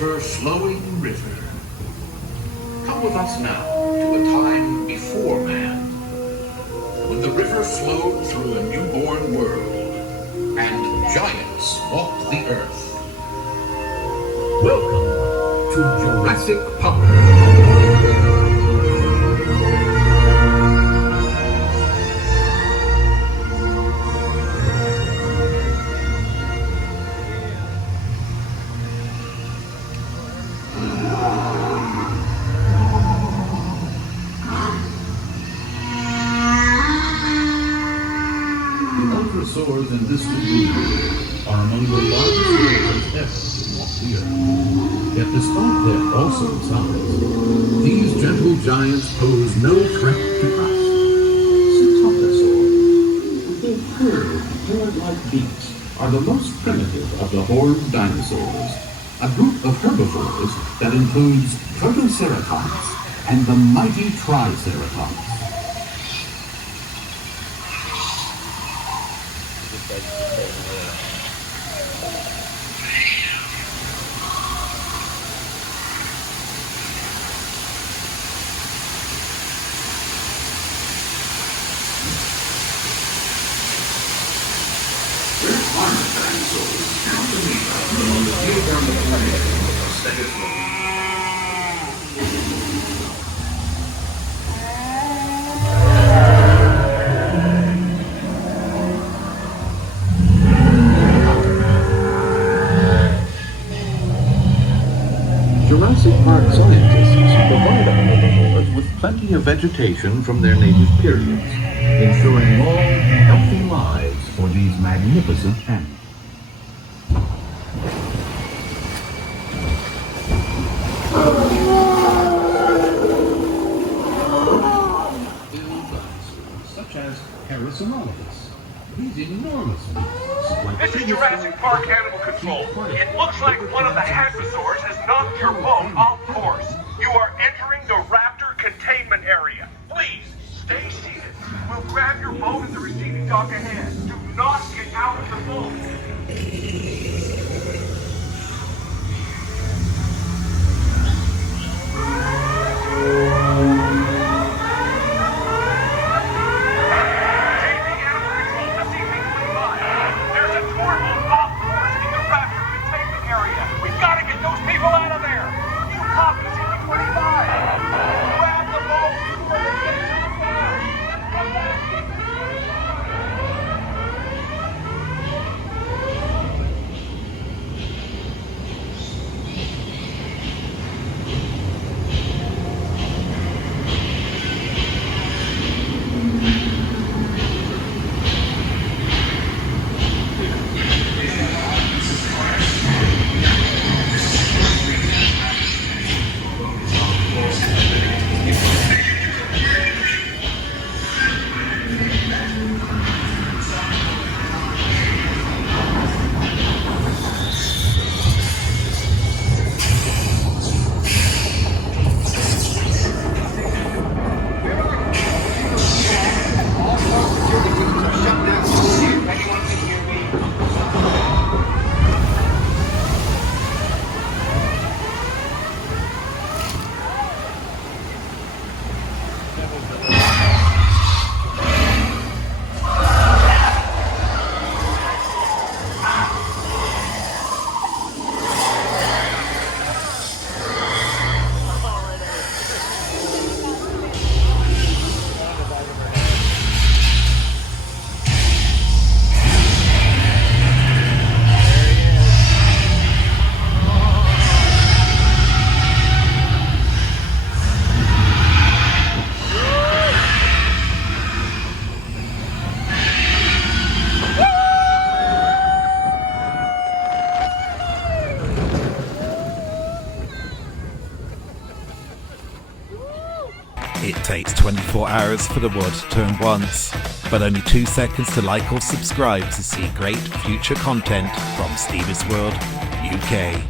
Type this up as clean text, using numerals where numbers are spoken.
ever-flowing river. Come with us now to a time before man, when the river flowed through a newborn world, and giants walked the earth. Welcome to Jurassic Park. Dinosaurs in this lagoon are among the largest creatures ever to walk the earth. Yet despite their awesome size, these gentle giants pose no threat to us. Cephalosaurs, their curved, bird-like beaks, are the most primitive of the horned dinosaurs, a group of herbivores that includes protoceratops and the mighty triceratops. Jurassic Park scientists provide our herbivores with plenty of vegetation from their native periods, ensuring long, healthy lives for these magnificent animals. Such as Parasaurolophus. These enormous beasts. This is Jurassic Park Animal Control. It looks like one of the hadrosaurs has knocked your boat off course. You are entering the raptor containment area. Please, stay seated. We'll grab your boat at the receiving dock ahead. Do not get out of the boat. It takes 24 hours for the world to turn once, but only 2 seconds to like or subscribe to see great future content from Steve's World UK.